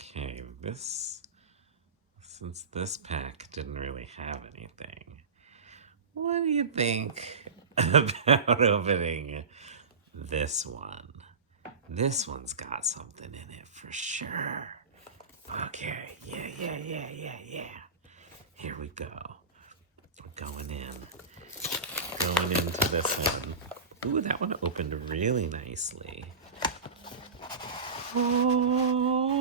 Okay, since this pack didn't really have anything, what do you think about opening this one? This one's got something in it for sure. Okay, yeah. Here we go. We're going into this one. Ooh, that one opened really nicely. Oh.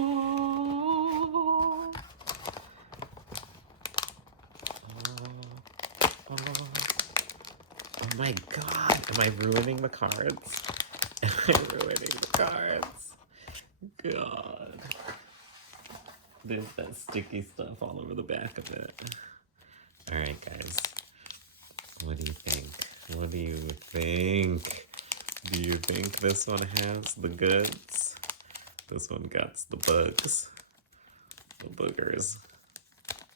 Oh my god, am I ruining the cards? Am I ruining the cards? God. There's that sticky stuff all over the back of it. Alright, guys. What do you think? What do you think? Do you think this one has the goods? This one got the bugs. The boogers.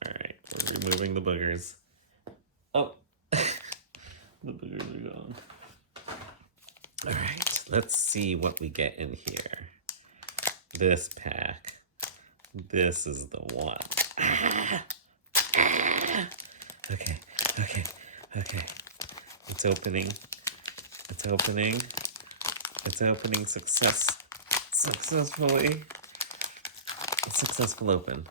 Alright, we're removing the boogers. Oh! The boogers are gone. Alright, let's see what we get in here. This pack. This is the one. Okay. It's opening. It's opening successfully. A successful open.